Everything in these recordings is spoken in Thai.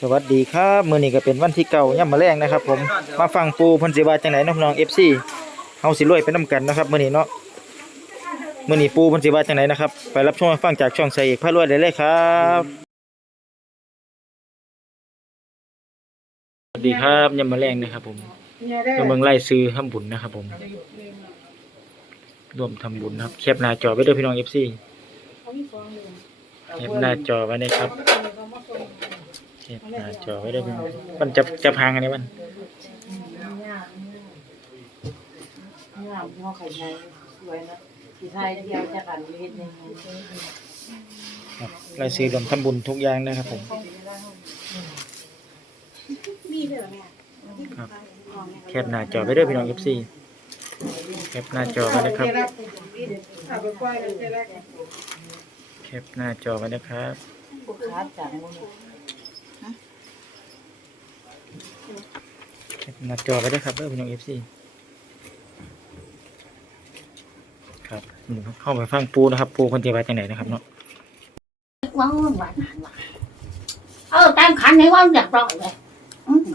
สวัสดีครับมื้อนี้ก็เป็นวันที่เก่าย่ำมะแรงนะครับ ผมมาฟังปูเพิ่นสิว่าจังไดเนาะพี่น้อง FC เฮาสิรวยไปนํกันนะครับมื้อนี้เนาะมื้อนี้ปูเพิ่นสิว่าจังไดนนะครับไปรับชมรับฟังจากช่องใส่เอกพารวยได้เลยครับสวัสดีครับย่ำมะแรงนะครับ ผมกำลังไล่ซื้อทำบุญนะครับ ผมร่วมทำบุญครับแคปหน้าจอไว้ด้อพี่น้อง FC แคปหน้าจอไว้นะครับ เก็บหน้าจอไว้ได้ไหมมันจะจะพังอันนี้มันงามพ่อไข่ไทยสวยนะสีไทยเดียวจะกันเฮ็ดยังไงครับรายซื้อรวมทำบุญทุกอย่างนะครับผมครับแคปหน้าจอไว้เด้อพี่น้องเอฟซีแคปหน้าจอไว้นะครับแคปหน้าจอไว้นะครับ ลูกค้าจากมึง แคป หน้าจอไว้ด้วยครับเด้อพี่น้องเอฟซีครับอืมเข้าไปฟังปูนะครับ ปูคนเดียวไปจังไหนนะครับเนาะว่างหวานหวานเออแตงขันในว่างอยากรอยเลยอืม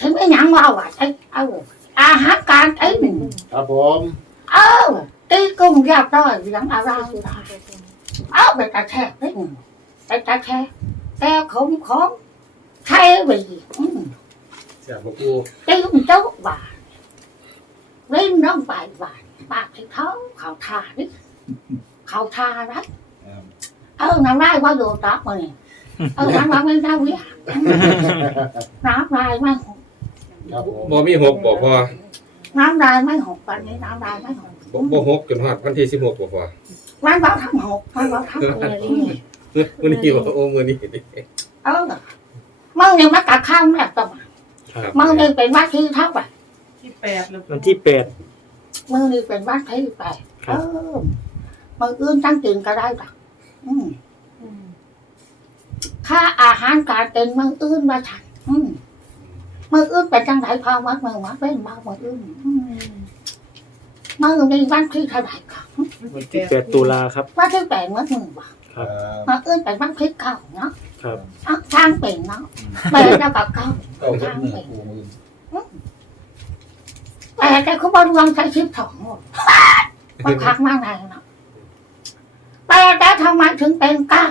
ถึงไม่ยังว่าว่าไอ้เอออาหารการไอ้หนึ่งครับผม เออตีกุ้งเรียบร้อยเลี้ยงอะไรเออไปตาแช่ได้หนึ่งไปตาแช่แต่ของของ ใช่ไปอืมเสียบกูตีกุ้งเจ้าบาทเล่นน้องใบาบาทปากที่เขาเขาทาดิเขาทานะเออน้ำลายว่าโดนตับมาเนี่ยเออน้ำลายไม่ได้วิน้ำลายไม่หกครับผมบ่มีหกบ่พอน้ำลายไม่หกวันนี้น้ำลายไม่หกบ่บ่หกจนฮอดวันที่สิบหกบ่พอวันเราทำหกวันเราทำหกมื้อนี้บ่โอ้มื้อนี้เออเมื่อเนี่ยมากัดข้าวแม่ตัวครับเมื่อนี่เป็นวัดที่เท่าไหร่ที่แปดเลยวันที่แปดเมื่อนี่เป็นวัดที่แปดเออมื่ออื่นตั้งกินก็ได้หรอกอืมค่าอาหารการเป็นมื่ออื่นมาฉันอืมมื่ออื่นเป็นจังไรพอวัดมื่อวัดเป็นมามื่ออื่นอืมมื่อนี่วันที่เท่าไหร่ค่ะวันที่แปดตุลาครับว่าที่แปลงว่าหนึ่งบาท ครับ มาเอื้อนไปบ้านพริกเก่าเนาะครับอะสร้างเป็นเนาะแปลแล้วก็เก่าเก้าเจ็ดหนึ่งกูมือแปลแต่เขาบอกวางใช้ชิปสองหมดมันคักมากเลยเนาะแปลแต่ทำไมถึงเป็นเก้า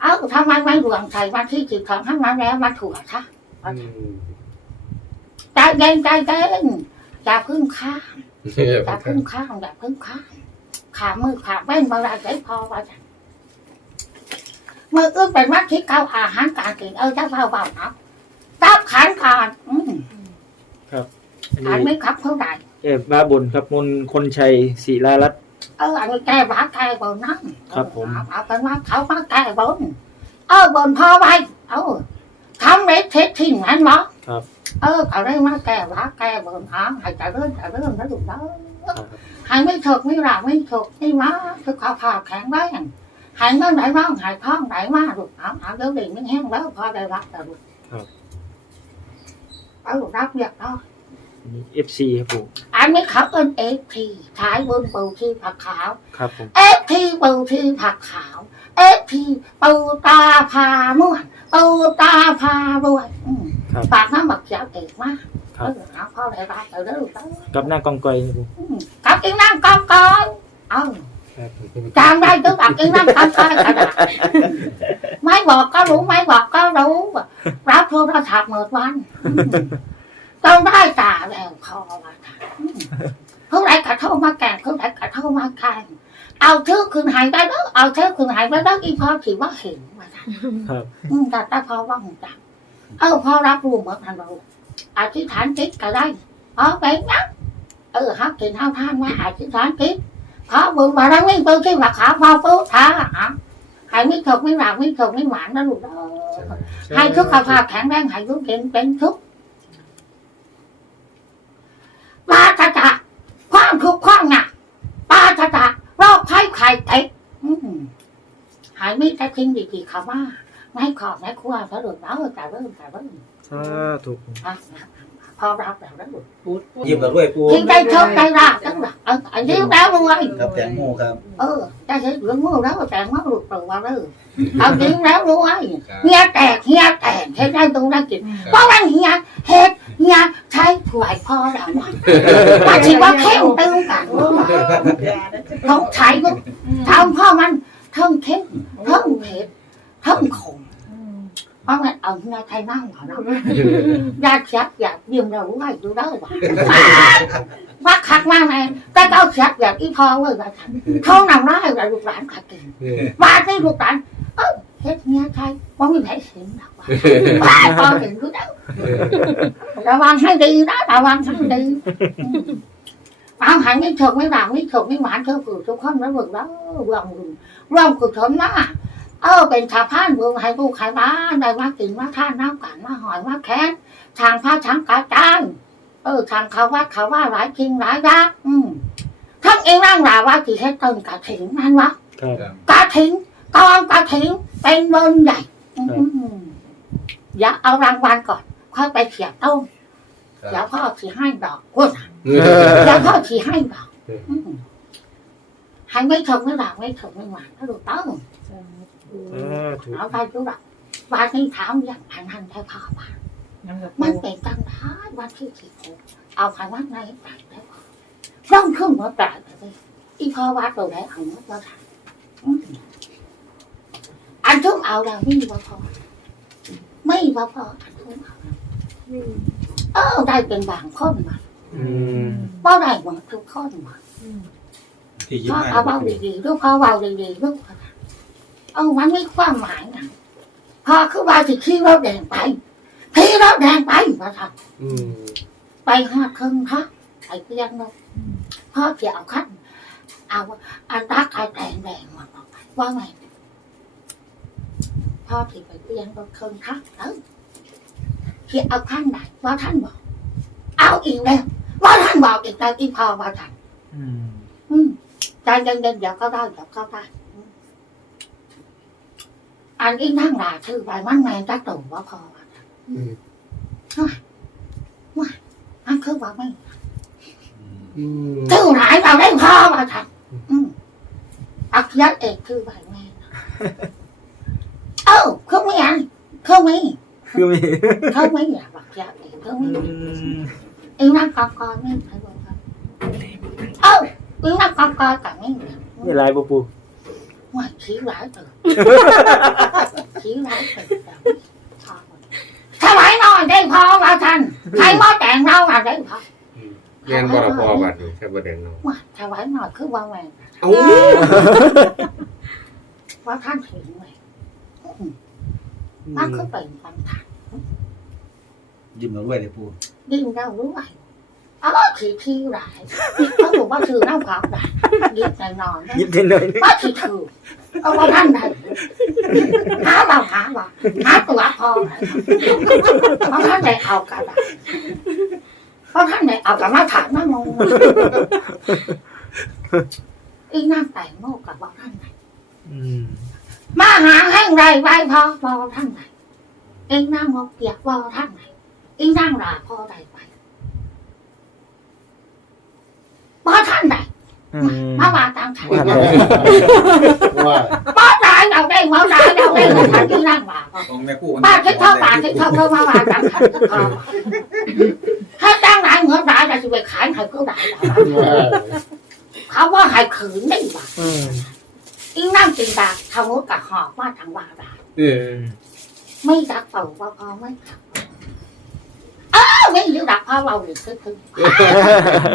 เอ้าทำไมไม่รวมใส่วันที่สิบสองทั้งนั้นแล้วมาถั่วคะอืมใจเย็นใจเย็นอย่าพึ่งข้ามอย่าพึ่งข้ามอย่าพึ่งข้ามขามือขาแว่นเมื่อไรได้พอว่าจะเมื่อเอื้อนเป็นวัดที่เก้าอาหารการกินเออเจ้าเบาเบาๆเนาะตับขันก่อนอืมอันขันนี้ไม่ขับเท่าไหร่เอ๊ะบ้าบนครับมนคนชัยศิลารัตน์ เอออันนี้แก้บ้าแก้บนนั่งครับผม เอาเอาเป็นว่าเขามาแก้บนเออบนพ่อไว้เออทำเล็กเท็จทิ้งมันบ่ครับ เออเขาได้มาแก้บ้าแก้บนอ้ามให้จะเริ่มจะเริ่มแล้วดูแล้วครับให้ไม่ถกไม่หลาไม่ถกไม่มาคือเขาผ่าแข็งไว้ หายเมื่อไหร่ร้องหายท้องไหนมาลูกเอาเอาเดี๋ยวดิ่งไม่แห้งแล้วพอได้รับแต่ลูกครับเอาลูกรับเรียกเนาะอันนี้เอฟซีครับผมอันนี้เขาเอิ้นเอฟทีท้ายบนปูที่ผักขาวครับผมเอฟทีปูที่ผักขาวเอฟทีปูตาพาม่วนปูตาพารวยอืมครับปากน้ำบักเขียวเก่งมากครับเออเอาพ่อได้รับแต่เด้อเด้อกับหน้ากองกอยครับผมอืมกับอีนั่งกองกอยเออครับ จำได้ตัวกับอีนั่งกองกอยกระดาษไม่บอกก็รู้ไม่บอกก็รู้รับโทรศัพท์หมดวันอืมต้องได้ตาแล้วคอว่าค่ะอืมเท่าไรกระเท่ามาแก่งเท่าไรกระเท่ามาแก่งเอาเท่าคืนหายได้แล้วเอาเท่าคืนหายได้แล้วอีพอถือว่าเห็นว่าค่ะครับอืมแต่แต่พอว่าหงจังเออพอรับรู้เหมือนกันเราอธิษฐานจิตก็ได้พอไปนะเออฮักกินห้าท่านมาอธิษฐานจิต พอบุญบารมีเปิดที่ว่าขาพอปุ๊บท้าอะให้ไม่ถกไม่หลับไม่ถกไม่หวานนะลูกเออให้ทุกขภาพแข็งแรงให้ทุกเก่งเป็นทุกปาตจะความทุกข์ความหนักปาตจะโรคภัยไข้เจ็บอืมหายไม่แต่ทิ้งดีๆคำว่าไม่ขอบไม่ครัวเพราะหลุดเนาะแต่เริ่มแต่เริ่มสา ธุอะนะพอรับแล้วนะลูกปูดปูดยิ้มกับด้วยปูที่ได้โชคได้ลาบจังหวะเอออันนี้แล้วรวยครับแตงโมครับ เออได้เห็นเรื่องงูแล้วแต่มาลูกตัวว่าเออเอาจริงแล้วรวยเฮียแตกเฮียแตกเฮ็ดได้ตรงนั้นกินเพราะว่าเฮียเฮ็ดเฮียใช้ถวยพ่อแล้วว่าว่าชีว่าเข้มตึงกันเขาใช้ก็ทำพ่อมันเท่งเข้มเท่งเผ็ดเท่งขมเพ ราะงั้นเอาเฮียไทยนั่งเหรอเนาะอยากชักอยากยืมเราไว้ดูได้ว่าว่าคักมากเลยแต่เอาชักอยากอีพอเว้ยว่าฉันเขานำร้ายเราลูกหลานขัดกินเออมาที่ลูกหลานเออเฮ็ดเนี้ยใครว่าไม่ใครเห็นหรอกว่าว่าพอเห็นรู้แล้วเออระวังให้ดีนะระวังให้ดีเอาหันไม่ถกไม่หลังไม่ถกไม่หวานเธอผือทุกคนแล้วหมดแล้วรวมรุมรวมกุศลมา เออเป็นชาวพานเมืองให้ลูกให้บ้านได้มากินมาท่านน้ำกันมาหอยมาแค้นทางพระช้างกาจานเออทางเขาว่าเขาว่าหลายจริงหลายยักษ์อืมทั้งเองร่างลาว่าที่ให้ต้นกระถิ่นนั่นวะครับกระถิ่นกองกระถิ่นเป็นเงินใหญ่อืมอย่าเอารางวัลก่อนค่อยไปเขียบต้นเดี๋ยวพ่อขี่ให้ดอกคุณเออเดี๋ยวพ่อขี่ให้ดอกอืมให้ไม่ถงไม่หลังไม่ถงไม่หวานก็ดูต้น เออถูกเอาไปดูดอกวันนี้ถามอย่างพันหันได้พ่อมาน้ำกับมันเป็นจังได้วันที่สิบหกเอาพันวันในไปแล้วต้องขึ้นมาตายเลยอีพ่อว่าตัวไหนเอามาว่าทำอืมอันทุ่งเอาเราไม่มีว่าพอไม่ว่าพออันทุ่งเอาเราเออได้เป็นบางคนมาอืมว่าได้หมดทุกคนมาที่ยิ้มพ่อให้เอาเบาดีๆลูกพ่อเบาดีๆลูก เอามันไม่ความหมายนะพอคือว่าสิขี้เราแดงไปขี้เราแดงไปว่าทำอืมไปหาครึ่งค่ะไปเพียงนกพ่อจะเอาขั้นเอาอันรักไอ้แดงแดงมาบอกว่าไงพ่อที่ไปเพียงนกครึ่งค่ะเออที่เอาขั้นไหนว่าท่านบอก เอาอีกแล้วว่าท่านบอกอีกแล้วอีพ่อว่าท่านอืมอืมใจเย็นๆเดี๋ยวก็ได้เดี๋ยวก็ได้ อันนี้นั่งหลาชื่อไปมันแมงจักตู่ว่าพอว่าท่าอันคือว่าไม่ชื่อหลายเราได้พอว่าท่านอักยัดเอกคือใบแม่เอ้าเขาไม่อันเขาไม่คือมีเขาไม่อยากบักยัดเอกเขาไม่อืมอีนั่งกอกอนไม่ใครบอกเขาเอ้าอีนั่งกอกอนกับไม่เนี่ยนี่ลายบ่ปู ว่าชี้ร้ายตื่นชี้ร้ายตื่นแต่พอหมดถวายนอนได้พอว่าท่านใครมาแต่งเราอะได้พอแม่นบ่ละพอบัดนี้แค่บ่แดงเนาะว่าถวายนอนคือว่าแม่เอ้าว่าท่านถึงแม่ว่าคือเป็นปัญหายิ้มกับด้วยเลยปูดิ้นเรารู้ไห มอ๋อขี้ที่ร้ายเขาบอกว่าถือน้ำขาวได้ดิ้นแต่นอนยิบทีหน่อยว่าถือถือเอาว่าท่านไหนหาเราหาว่าหาตัวพอเพราะท่านไหนเอากันเพราะท่านไหนเอากันมาถามมางงอีนั่งแต่งโม่กับว่าท่านไหนมาหาแห่งไรไว้พอพอท่านไหนอีนั่งงกเกียกว่าท่านไหนอีนั่งหลาพอใดไปว่าท่านไหน อืมมาว่าตามฉันว่าว่าป้าตายเราได้เมาตายเราได้เราทำที่นั่งว่าของแม่คู่ป้าคิดเท่าป้าคิดเท่าเพิ่มมาว่าตามฉันก็พอถ้าตั้งไหนเหมือนร้ายเราจะไปขายใครก็ได้เขาว่าใครขืนได้บ่อืมอีนั่งจินตาทำมุกกับหอบมาทางว่าได้เออไม่รักเป่าว่าพอไม่รัก เออไม่ยืรักพ่อเราหรือคือคือ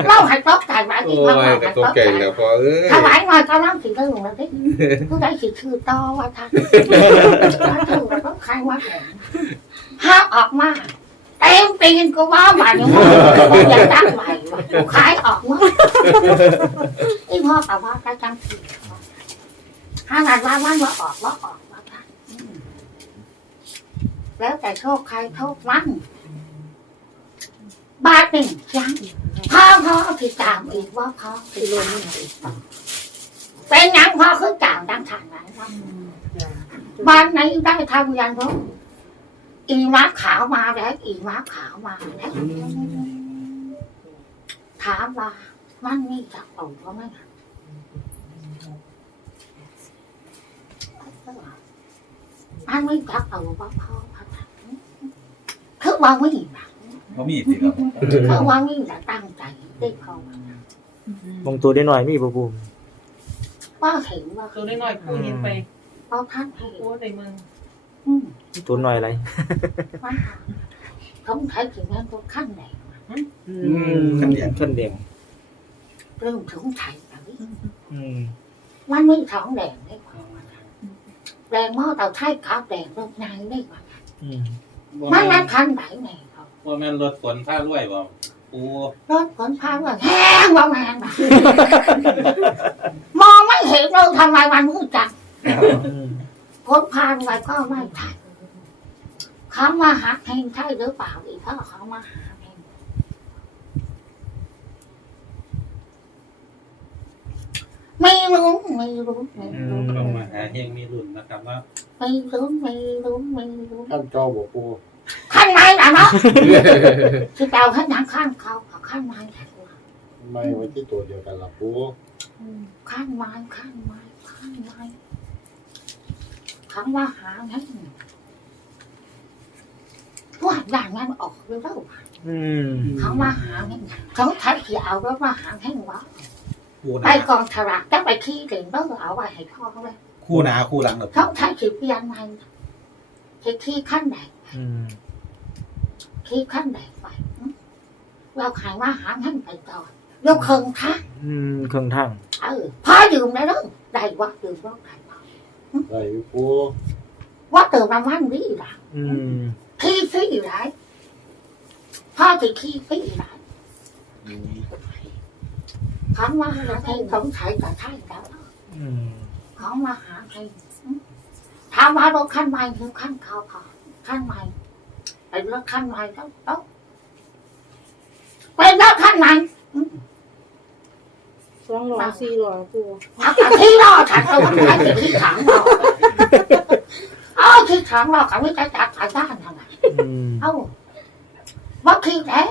เล่าให้ตกใจไว้โอ้ที่พ่อยเราก็ให้ตัวตกเก่งใจแล้วพอเอ้ยถวายหน่อยก็ร่างสิก็ลงแล้วดิผู้ใดสิคือต่อว่าท่านว่าถูกแล้วก็ใครว่าแข็งห้ามออกมาเต็มตีนก็ว่าหวานอย่างนี้อย่าตั้งใหม่ว่าขายออกมาที่พ่อกับว่าก็จังสีห้านัดว่าวันว่าออกว่าออกว่าท่านอืมแล้วแต่โชคใครโชคมัน บาทหนึ่งยังพ่อพ่อที่ตามอีกว่าพ่อที่รวมอีกเป็นยังพ่อคือจ่างดังทางไหนว่าบ้านไหนได้ทำยันพ่ออีม้าขาวมาแล้วอีม้าขาวมาแล้วถามว่ามันมีจักเอาเพราะไหมมันไม่จักเอาว่าพ่อพัดคือว่าไม่หนัก บ่มีสิครับคือว่าไม่จะตั้งใจได้พอมองตัวได้หน่อยมีบ่ปูว่าเห็นว่าตัวน้อยๆปูเห็นไปเพราะท่านเห็นปูในเมืองอืมตัวหน่อยอะไรว่า không thể chỉ nên tôi khăn này อืมขั้นแดงขั้นแดง lương thủng thầy rồi อืมมันไม่สองแดงได้กว่าแดงมอเตอร์ไซค์กับแดงรถนายได้กว่าอืมมันมันคันไหนไหนเขา ว่าแม่นรถฝนผ้ารวยบ่ปูรถขนพาว่าแห้งว่าแมงมองไม่เห็นเลยทำไมมันมืดจังอืมขนพาไปก็ไม่ทันเขามาหาเพลงใช่หรือเปล่าอีกเขาเขามาหาเพลงไม่รู้ไม่รู้ไม่รู้เข้ามาหาเฮงมีรุ่นนะครับว่าไม่รู้ไม่รู้ไม่รู้ ท่านเจ้าบ่ปู ขั้นไหนล่ะเนาะคือเดาขั้นยังขั้นเขากับขั้นไม้แหละไม่ไว้ที่ตัวเดียวกันล่ะปูขั้นไม้ขั้นไม้ขั้นไม้คำว่าหาไงพวกอย่างนั้นออกหรือเปล่าอืมคำว่าหาไงเขาใช้ที่เอาแล้วว่าหาให้วะคู่หไปน้ากองฉลากจะไปขี้ถึงต้องเอาไว้ให้พ่อเขาเลยคู่หน้าคู่หลังเหรอเขาใช้ขีเปลี่ยนใหม่ที่ขี้ขั้นไหน อืมขี้ขั้นไหนไปเราขายว่าหาให้ไปต่อยกเคิงท่าอืมเครื่องทางเออพอดื่มได้แล้วได้ว่าดื่มว่าได้ว่าได้อยู่ปูว่าเติมน้ำมันดีละอืมขี้ฟี่ไรพ่อจะขี้ฟี่ไรอืมคำว่าหาให้สงสัยกับท่านแล้วอืมเขามาหาให้ถามว่ารถขั้นใหม่หรือขั้นเขาพอ ขั้นใหม่เป็นรถขั้นใหม่แล้วต้องเป็นรถขั้นใหม่สองร้อยสี่ร้อยปูเอาแต่ที่รอฉันเอาไว้ที่ที่ถังรอเอาที่ถังรอกับวิจัยจัดการบ้านทำไมอืมเอ้าว่าขี่แล้ว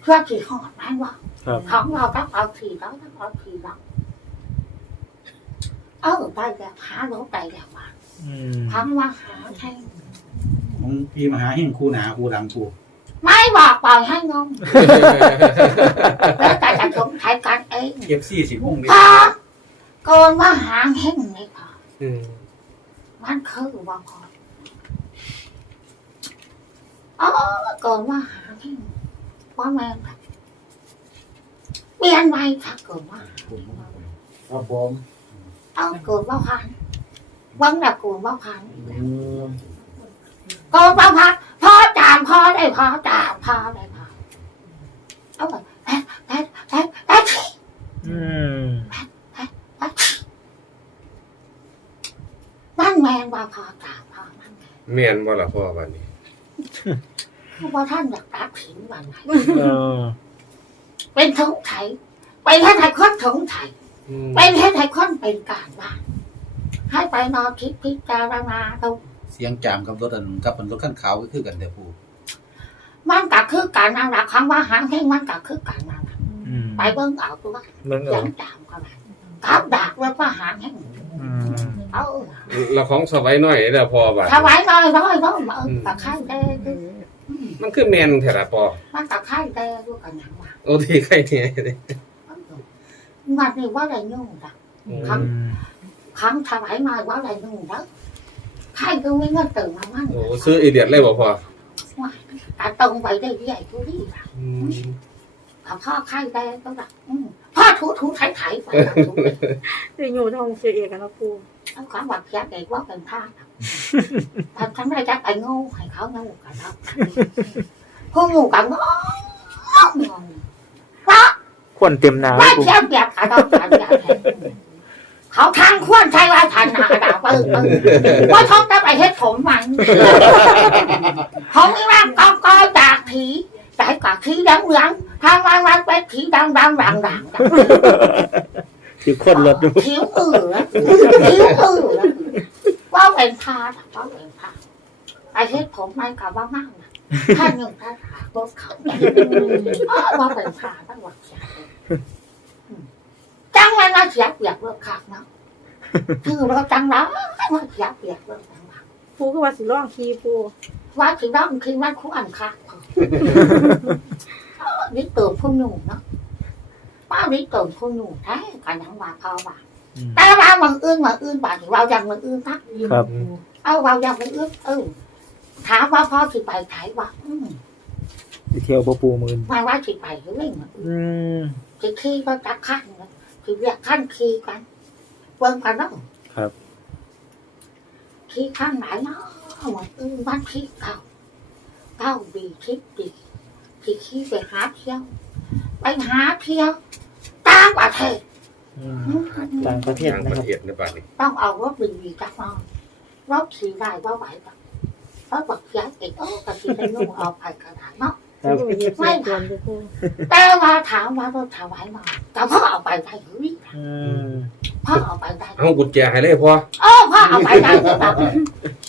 เพื่อขี่หอดนั่นวะครับของเราต้องเอาขี่แล้วต้องเอาขี่แล้วเออไปแบบหารถไปแบบว่าอืมคำว่าหาให้ ของพี่มหาเฮงคู่หน้าคู่หลังปูไม่บอกปล่อยให้งงแล้วแต่จะสงสัยกันเองเก็บซี่สิบวงดิพอโกนว่าหางเห็นไหมพออืมมันคือว่าพออ๋อโกนว่าหางเห็นว่าแม่นแบบเปลี่ยนไปถ้าเกิดว่าครับผมเอาโกนว่าพันวังแต่โกนว่าพันอืม โกนว่าพันพอจามพอได้พอจามพอได้พอเอาแบบแอ๊ะแอ๊ะแอ๊ะแอ๊ะอืมนั่นแมนว่าพอจามพอนั่นแมนแม่นบ่ล่ะพ่อบัดนี้เพราะว่าท่านอยากตัดถินวันไหนเออเป็นสงไถเป็นแค่ไทยคนสงไถอืมเป็นแค่ไทยคนเป็นการบ้านให้ไปนอนคิดพิจารณาดู เสียงจามกับรถอันกับรถขั้นขาวก็คือกันเด้อปูมันก็คือการนั่งหลักคำว่าหางให้มันก็คือการนั่งหลักอืมไปเบิ้งเอาตัวเมืองเสีเอ๋ยงจามก็ได้กับดักไว้ว่าหางให้อืมเอาแล้วของสบายน้อยแล้วพ่อบัดถวายน้อยน้อยน้อยเออตะไคร้แดงคือมันคือแม่นแท้ล่ะพ่อมันตะไคร้แดงด้วยกันอย่างว่าโอ้ที่ใครเนี่ยเด้มันนี่ว่าอะไรยุ่งจ้ะอืมครั้งถวายน้อยว่าอะไรยุ่งแล้ว ใครก็ไม่เงินตื่นมามันโอ้ซื้ออีเดียดเลยบ่พ่อแต่ตรงไปได้ใหญ่ทุลี่ละอืมกับพ่อไข่แดงก็แบบอืมพ่อถูถูไถไถไปถูไปเดี๋ยวอยู่ทองเสียเอกกันนะปูเอาความหวังแค่เด็กว่าเป็นท่าทำทั้งได้จะไปงูให้เขางูกันแล้วพวกงูกันงงงควนเต็มหนาว่าปูเทียบแบบกระดองกันแบบ เขาทางควรใช้ว่าทันนาดาวเปิ้ลว่าท้องจะไปเฮ็ดผมมันผมนี่ร่างกองกอยจากผีแต่กับผีดังเหลืองทางวันวันเป็นผีดังดังดังดังถือคนรถอยู่ผิวอือผิวอือว่าเป็นพาว่าเป็นพาไอ้เฮ็ดผมมันกับว่ามากนะท่านหนึ่งท่านหารถเขาอ้าวว่าเป็นผ่าตั้งหวัดเสียเลยอืม จังเลยนะเสียเปียกเรื่องขาดเนาะคือเราจังแล้วมันเสียเปียกเรื่องจังหวะปูก็ว่าสิร้องคีปูว่าถึงเราคือมันคู่อันค่ะนี่เติมผู้หนุ่มเนาะป้านี่เติมผู้หนุ่มแท้กันยังว่าเขาว่าอืมแต่ว่ามันอื่นมันอื่นบาดเราอย่างมันอื่นทักครับเอาเราอย่างมันอื่นเออถามว่าพ่อสิไปไถว่าอืมไปเที่ยวบ่ปูมือนมันว่าสิไปหรือไม่มันอืมสิขี่ก็จักขั้นนะ สิเรียกขั้นขี่กันเบิ่งกันเนาะครับขี่ขั้นไหนเนาะมันอื่นมันขี่เก่าเก้าดีทิพดีสิขี่ไปหาเที่ยวไปหาเที่ยวต่างประเทศอืมต่างประเทศทางนะประครับเทศในบ้านนี้ต้องเอารถดีๆจักหนอนรถขี่ได้ว่าไหวปะเพราะบักยักษ์เองโอ้กระสีได้นุ่งเอาไปกระดาษเนาะ ครับปูก็เฮ็ดใส่เกินแต่ว่าถามว่ารถถวายมาแต่พ่อเอาไปได้หรืออืมพ่อเอาไปได้เอากุญแจให้เลยพ่อเออพ่อเอาไปได้หรือเปล่า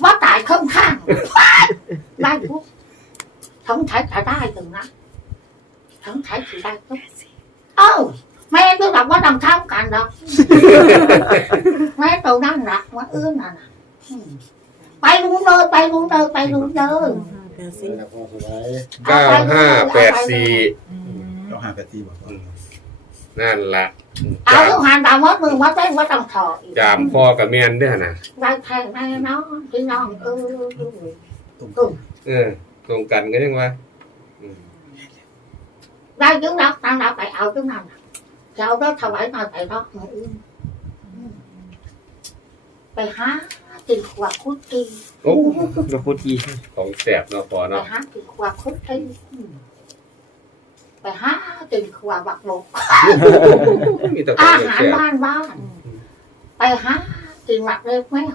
ว่าตายข้างข้างได้ปุ๊บทั้งใช้จะได้ถึงนะทั้งใช้จะได้ปุ๊บเอ้าแม่ก็แบบว่าดำเท่ากันดอกแม่ตัวนั่งหนักว่าเอื้อน่ะไปรู้เลยไปรู้เลยไปรู้เลย แปดสิบแล้วพอสบายเก้าห้าแปดสี่เก้าห้าแปดสี่บอกว่านั่นละเอาทุกหันตามวัดมือวัดเต้นวัดต้องถออีกจามพ่อกับแม่นเด้อนะได้แทงได้น้องพี่น้องเออตรงเออเออ ตรงกันก็ยังว่าอืมได้ chứng đó tăng đã phải ao chứng nào cháu đó thầu ấy mà phải đó mà ưng phải há thì quả cút đi โอ้ก็พูดอีของแสบเนาะพ่อ phải เนาะ há thì quả cút đi phải há thì quả bạc bột มีแต่ของ à แส hãng บ ban ban phải há thì mặt lên mấy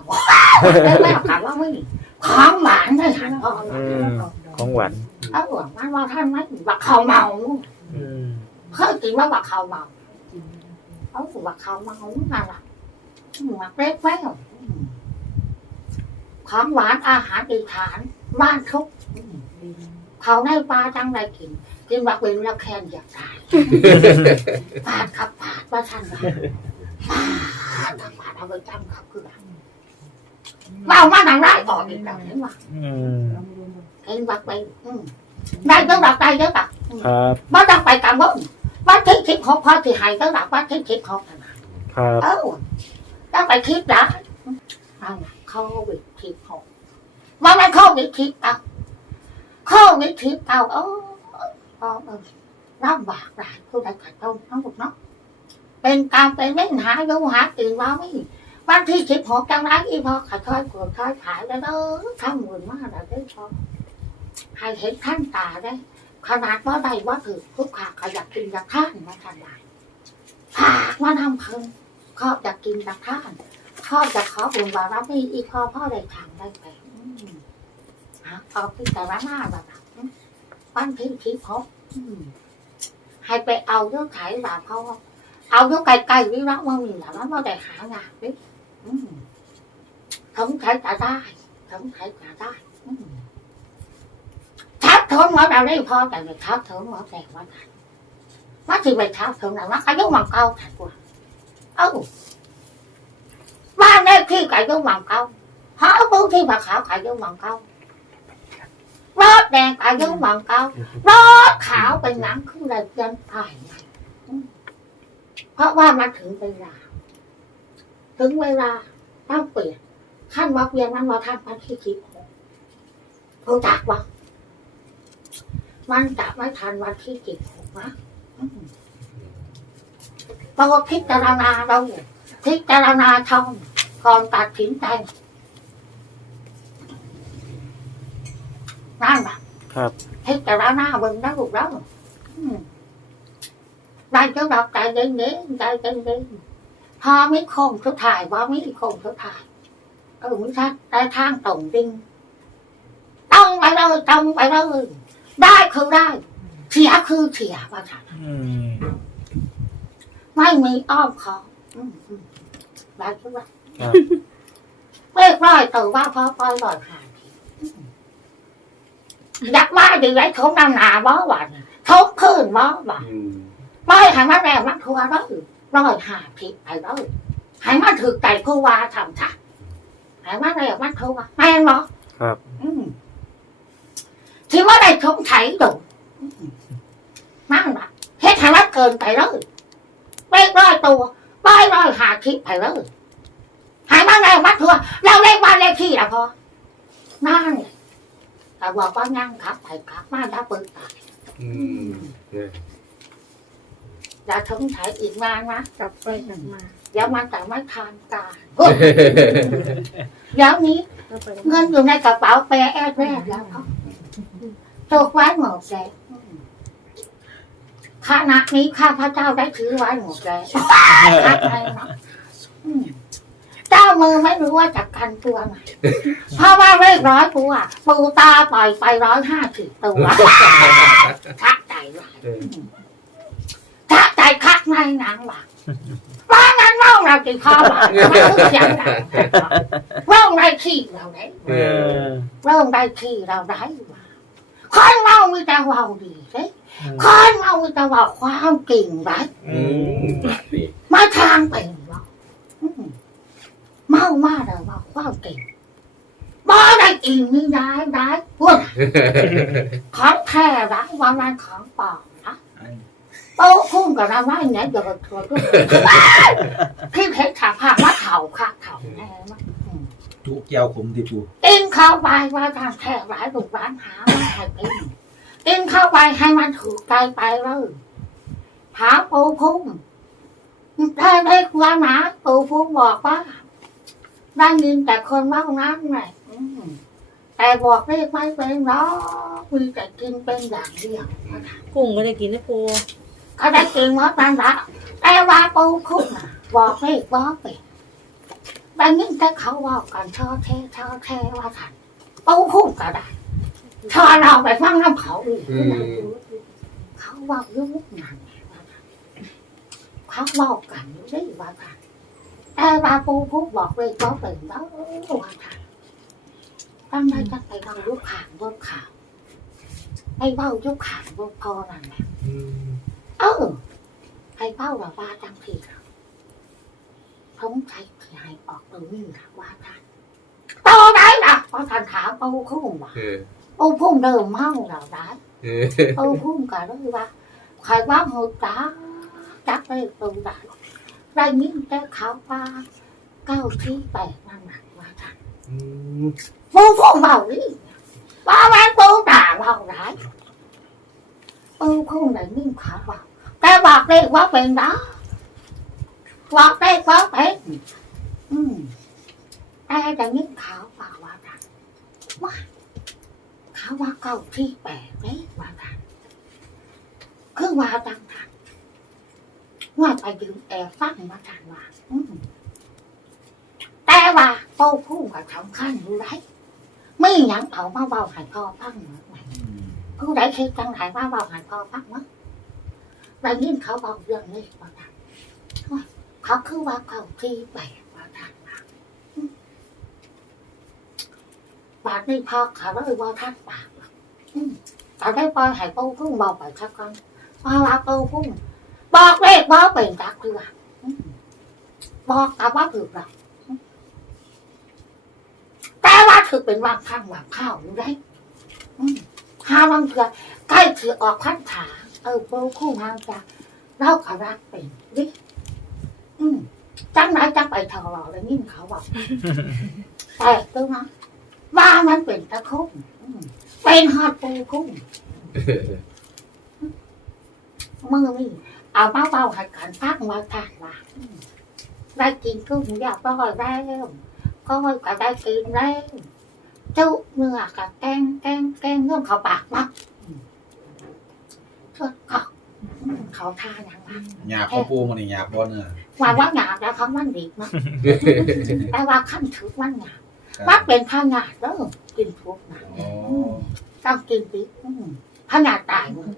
cái mấy cả đó mới khó bạn thôi hẳn thôi อืมของหวาน áo quần ban bao thanh mấy bạc hầu màu luôn อืม hơi chỉ mới bạc hầu màu áo của bạc hầu màu lúc nào là mặt rét mấy không ขอ งหวานอาหารอีฐาน บ้านทุกเขาได้ปลาจังไรกินกินบักเวนแล้วแคนอยากตายปาดครับปาดว่าท่านว่าปาดครับปาดเอาไปจำครับคือแบบเบามาทางได้ต่ออีกแล้วเห็นว่าอืมกินบักเวนอืมได้เยอะดักได้เยอะดักครับบ้านดักไปกับบ้านบ้านที่คิดหกพอที่หายเยอะดักบ้านที่คิดหกนะครับเออต้องไปคิดนะเอาล่ะโควิดคิดหกว่ามันโควิดคิดเอาโควิดคิดเอาเออเออเออลำบากหลายผู้ใดขัดต้องทั้งหมดเนาะเป็นการเป็นเล่หาโยหาตื่นว่าไม่วันที่สิบหกจังไรอีพอขัดถ้อยกดถ้อยขายแล้วเด้อทำหมื่นมากแล้วได้พอให้เห็นท่านตาได้ขนาดว่าใดว่าถือทุกขาขอยากกินอยากท่านมาทันได้ผากมาทำเพิ่งพ่อจะกินจากท่าน พ่อจะขอบุญบารมีอีกพ่อพ่อได้ทำได้ไปอืมหาเอาพิจารณาแบบนั้นอืมปั้นทิ้งทิ้งพบให้ไปเอาเรื่องไถแบบพ่อเอาเรื่องไกลๆนี่รักว่ามีหละมันได้หางานดิอืมถึงไถจะได้ถึงไถจะได้ทับถมว่าเราได้พ่อแต่ไม่ทับถมว่าแต่ว่าทันว่าที่ไปทับถมแล้วว่าอายุมันเก่าถัดกว่าเอ้า บ้านเลขที่ไก่ยุ่งหวังเก้าหาพื้นที่ผักขาวไก่ยุ่งหวังเก้ารถแดงไก่ยุ่งหวังเก้ารถขาวเป็นหนังขึ้นเลยยันผ่ายไงอืมเพราะว่ามันถึงเวลา ถึงเวลาต้องเปลี่ยนขั้นวักเวียนนั้นว่าท่านพันที่คิดรู้จักวะมันจะไม่ทันวันที่จิตหกนะอืมเราพิจารณาเราพิจารณาทำ ก่อนตัดสินใจนั่นแหละครับพิจารณาเบิ่งได้ลูกแล้วอืมได้เจ้าดอกใจเย็นเย็นใจเย็นเย็นพอไม่คงสุดท้ายว่าไม่คงสุดท้ายเออไม่ใช่ได้ทางตรงจริงต้องไปเลยต้องไปเลยได้คือได้ เสียคือเสียว่าฉันอืมไม่มีอ้อมของอืมอืมได้ใช่ไหมครับ เรียกร้อยตัวว่าพอปล่อยลอยผ่านอืมอยากมาดีไรทงน้ำหนาบ่หวานทงคืนบ่หวานอืมไม่ให้มันแรงมันทัวร้อยร้อยห้าผิดไปร้อยให้มันถือใจกูว่าทำจ้ะให้มันแรงมันทัวแม่นบ่ครับอืมที่ว่าได้ทงไถดูอืมนั่นน่ะเฮ็ดให้มันเกินไปเลยไปร้อยตัวไปร้อยห้าคิดไปเลย ให้มันแรงมันทัวเราเลขวันเลขที่ละพอนั่นแหละแต่บอกว่านั่งครับไปครับมาถ้าเปิดตายอืมเนี่ยอย่าทงไถอีกนานนะกลับไปกลับมาอย่ามาแต่ไม่ทานการเดี๋ยวนี้กลับไปเงินอยู่ในกระเป๋าแปรแอดแรกแล้วครับตกไว้หมดแล้วขณะนี้ข้าพระเจ้าได้ถือไว้หมดแล้วอะไรนะอืม เจ้ามือไม่รู้ว่าจับกันตัวไหนเพราะว่าเลขร้อยตัวปูตาปล่อยไปร้อยห้าสิบตัวชักใจว่ะเออชักใจคักในหนังว่ะว่างั้นเล่าเราจีคอว่ะไม่รู้เสียงไหนเล่าในที่เราไหนเออเริ่มได้ที่เราได้ว่าคนเมามีแต่เว่าดีเลยคนเมามีแต่เว่าความเก่งไรอืมนี่มาทางเป็นเว่าอืม เมามาเลยว่าความเก่งบ่ได้อิงนี่ได้ได้พวกของแท้ได้ว่ามันของปลอมนะโต๊ะพุ่งกับเราว่าอย่างเงี้ยเดี๋ยวก็ทัวร์ด้วยพี่เพชรถามภาพว่าเถ่าค่ะเถ่าแน่มากจุเกี่ยวผมที่ปูกินเข้าไปว่าทางแท้ร้ายลูกร้านหาว่าให้กินกินเข้าไปให้มันถูกใจไปเลยถามปูพุ่มได้ได้ความหนาปูพุ่มบอกว่า ได้ยินแต่คนเล่านั้นไงอืมแต่บอกเลขไม่เป็นหรอกมีแต่กินเป็นอย่างเดียวกุ้งก็ได้กินนะปูเขาได้กินหมดนั่นละแต่ว่าปูพุ่มน่ะบอกเลขบอกเป็นได้ยินแต่เขาบอกกันชอแท้ชอแท้ว่าทันปูพุ่มก็ได้ชอเราไปฟังน้ำเขาอีกอืมเขาเว่ายุคนั้นเขาเว่ากันอยู่ได้ว่ากัน แต่ว่าปูพุกบอกเลยก็เป็นแล้วว่ากันตั้งใจจะไปเล่ายุคขางบนข่าวไปเล่ายุคขางบนพอนั่นแหละเออให้เล่าแบบว่าจังทีทงใจที่ให้ออกตรงนี้นะว่าท่านโตได้ล่ะพอท่านถามปูคุ้มว่าปูพุ่มเดิมเมาเราได้ปูพุ่มกันเลยว่าใครว่าหัวจ้าจักไปตรงไหน ได้ยินแต่เขาว่าเก้าที่แปดนั่นหนักว่าท่านอืมปูพุ่มเบาดิว่าแม่ปูด่าเบาได้ปูพุ่มได้ยินเขาว่าแต่บอกเลยว่าเป็น đó บอกเลยว่าเป็นอืมแต่ได้ยินเขาว่าว่าท่านว่าเขาว่าเก้าที่แปดเลยว่าท่านคือว่าจังทัน ว่าไปยืมแอร์ฟังมาทานว่าอืมแต่ว่าโตพุ่งกับสำคัญอยู่ไรไม่หยังเอามาเบาใหายพ่อฟังเหมือนไหนผู้ใดคิดจังไหนมาเบาใหายพ่อฟังมั้งได้ยินเขาเบาเรื่องนี้มาทานว่าเขาคือว่าเขาที่แปลกมาทานว่าอืมบาดนี้พ่อเขาเลยว่าท่านปากว่าอืมแต่ได้ปล่อยใหายโตพุ่งเบาไปสักครั้งมาลาปูพุ่ง บอกเลขบอกเป็นจักเรืออืมบอกกับว่าถือเราแต่ว่าถือเป็นวางข้างวางข้าวอยู่ได้อืมห้าวังเถื่อใกล้ถือออกพันถาเออปูคู่งามจ้ะเราก็รักเป็นดิอืมจังไหนจังไปทอรอแล้วยิ่งเขาบอกแต่ตัวนะว่ามันเป็นตะคุ่มอืมเป็นฮอดปูคุ้มมือนี่ เอาเบาเบาๆให้กันพักมาทานว่าได้กินกุ้งอยากร้อยแล้ก็ก็ได้กินแล้จุเนื้อกับแกงแกงแกงเนื้อเขาปากมักเขาเขาทานอย่างนั้นหยาบพ่อปูมันหยาบบ่เนื้อว่าว่าหยาบแล้วเขามันดีมากแต่ว่าขั้นถือว่าหยาบว่าเป็นพญาติแล้วกินทุกนะต้องกินดิอืมพาติตายมึง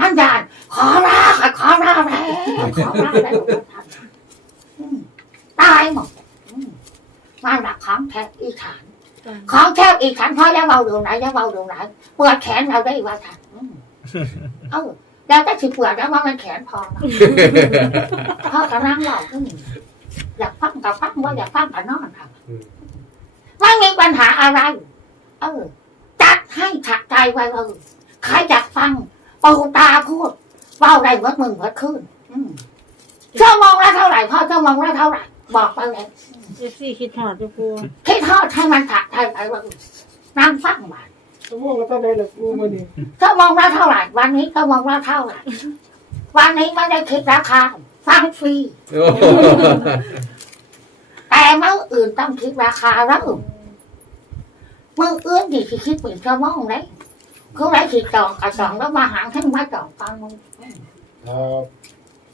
มันยานขอลาค่ะขอลาแล้วขอลาแล้วตายหมดมมันรักของแท้อีฐาน ของแทบอีกขันพ่อจะเบาดวงไหนจะเบาดวงไหนปวดแขนเราได้ว่าทันเออแล้วก็สิปวดแล้วว่ามันแขนพอนะพ่อกำลังเบาอืมอยากฟังกับฟังว่าอยากฟังกับนอนครับไม่มีปัญหาอะไร เออจัดให้ถักใจไว้เออใครอยากฟัง ปูตาพูดเบาได้เมื่อมึงเมื่อคืนอืมชั่วโมงละเท่าไหร่พ่อชั่วโมงละเท่าไหร่บอกไปเลยเอฟซีคิดหอดอยู่ปูคิดทอดให้มันถักใจไปว่านั่งฟังมาชั่วโมงละเท่าไหร่ล่ะปูมื้อนี้ชั่วโมงละเท่าไหร่วันนี้ชั่วโมงละเท่าไหร่วันนี้ไม่ได้คิดราคาฟังฟรีโอ้โหแต่เมื่ออื่นต้องคิดราคาแล้วเมื่ออื่นดีที่คิดเป็นชั่วโมงเลย เขาได้คิดจองกับจองแล้วมาหางทั้งมาจองฟังมึงครับ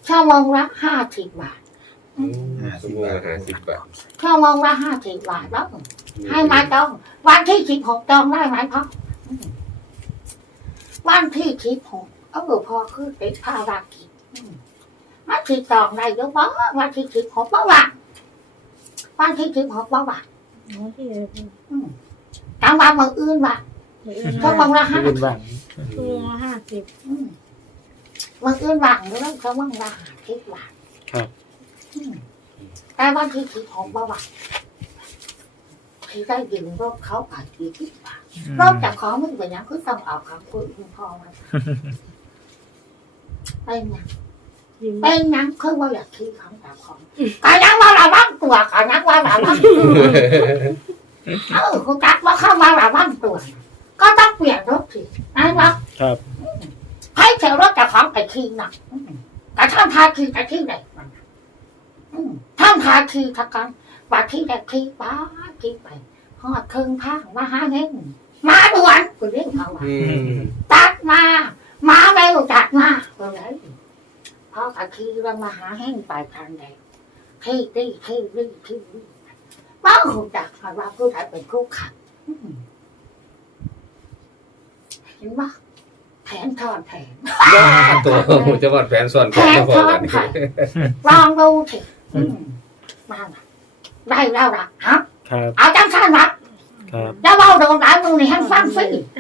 ชั่วโมงละห้าสิบบาทอืมชั่วโมงละห้าสิบบาทชั่วโมงละห้าสิบบาทแล้วให้มาจองวันที่สิบหกจองได้ไหมพ่ออืมวันที่สิบหกเออพอคือติดภารกิจอืมวันที่จองได้เยอะบ้างวันที่สิบหกบ้างวันวันที่สิบหกบ้างวันน้องที่เลยปูกลางวันมืออื่นว่ะ มืออื่นชั่วโมงละห้าอื่นบ้างชั่วโมงละห้าสิบอืมมืออื่นว่างแล้วชั่วโมงละห้าสิบบาทครับอืมแต่วันที่สิบหกบ้างวันที่ได้ยืมรถเขาไปกี่สิบบาทรอบจากของมึงเป็นยังคือต้องเอาคำพูดคุณพ่อมาเป็นยังยิ้มเป็นยังคือว่าอยากคิดของแต่ของกายังว่าเราบ้างตัวกายังว่าเราบ้างเออคุณจักว่าเข้ามาเราบ้างตัว ก็ต้องเปลี่ยนรถสินะครับครับ ให้เจอรถจากของไปขี่หนักแต่ท่านทาขี่แต่ที่ไหนมันอืมท่านทาขี่ทักกันว่าที่ไหนขี่ไปขี่ไปหอดครึ่งทางมาหาเงินมาด่วนคุณเรียกเขาว่าอืมตัดมา มาเร็วตัดมาเร็วเพราะกะคือเรามาหาแห้งไปทางใดที่ดีที่ดีที่ดีบ้าหูจักค่ะว่าผู้ใดเป็นคู่ขัดอืมเห็นปะแผนทอนแผนตัวผมจะวาดแผนส่วนแผนพอกันนี่ลองดูสิอืมมาล่ะได้แล้วล่ะฮะ ครับ เอาจังสั้นละครับจะเบาโดนหลายมือนี่ให้ฟังสิ